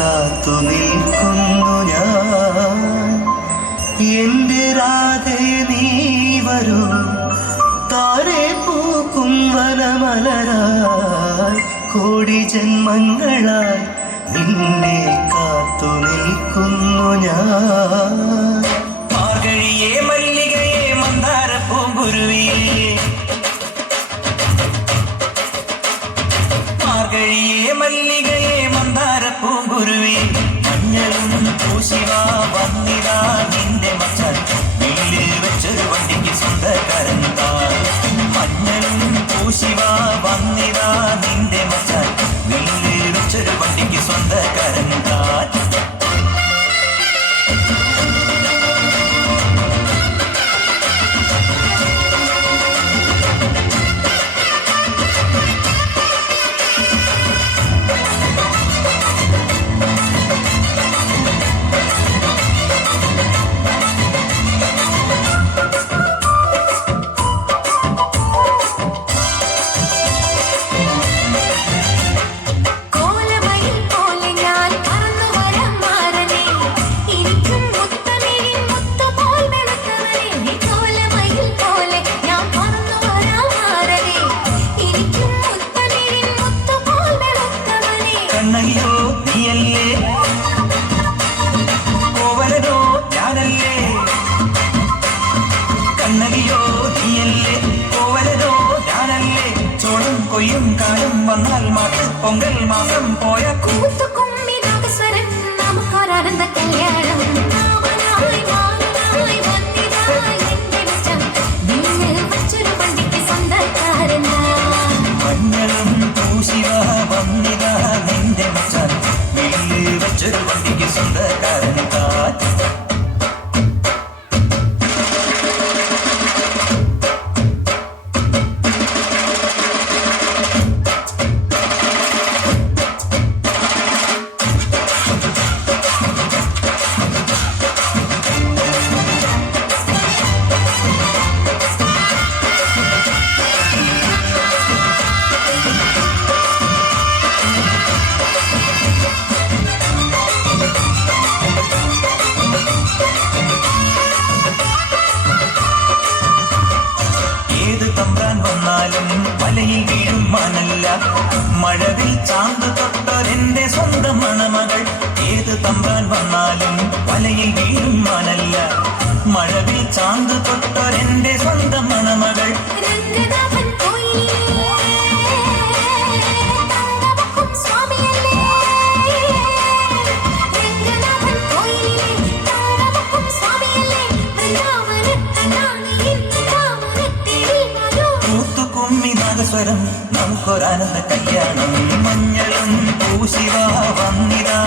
കാത്തു നിൽക്കുന്നു ഞാൻ. എന്റെ രാധേ നീ വരൂ, താരെ പൂക്കും വനമലരായി കോടി ജന്മങ്ങളായി നിന്നെ കാത്തു നിൽക്കുന്നു ഞാൻ. മാർഗഴിയേ മല്ലികയെ മന്ദാര പൂങ്കുരുവിയേ, മാർഗഴിയേ മല്ലികയെ മന്ദാര പൂങ്കുരുവി, മഞ്ഞളും പൂശിവാ വന്നിതാ നിന്റെ മച്ചാൻ, വീട്ടിൽ വെച്ചൊരു വണ്ടിക്ക് സ്വന്തക്കാരൻ താൻ. മഞ്ഞളും പൂശിവാ വന്നിതാ നിന്റെ മച്ചാൻ, വീട്ടിൽ വെച്ചൊരു വണ്ടിക്ക് സ്വന്തക്കാരൻ താൻ. കണ്ണയ്യോ നീയല്ലേ, കോവലനോ ഞാനല്ലേ, കണ്ണകിയോ നീയല്ലേ, കോവലനോ ഞാനല്ലേ, ചോളം കൊയ്യും കാലം വന്നാൽ മാട്ട് പൊങ്കൽ മാസം പോയ കൂത്തുകുമ്മി നാഗസ്വരം നമുക്കൊരാനന്ദ കല്യാണം. മഞ്ഞളും പൂശിവാ വന്നിതാ നിന്റെ മച്ചാൻ, വീട്ടിൽ വെച്ചൊരു വണ്ടിക്ക് സ്വന്തക്കാരൻ താൻ. തമ്പ്രാൻ വന്നാലും വലയിൽ വീഴും മാനല്ല, മഴവിൽ ചാന്ത് തൊട്ടൊരെന്റെ സ്വന്തം മണമകൾ. ഏത് തമ്പ്രാൻ വന്നാലും വലയിൽ വീഴും മാനല്ല, മഴവിൽ ചാന്ത് തൊട്ടൊരെന്റെ സ്വന്തം മണമകൾ. സ്വരം നമുക്കൊരാനന്ദ കല്യാണം. മഞ്ഞളും പൂശിവാ വന്നിതാ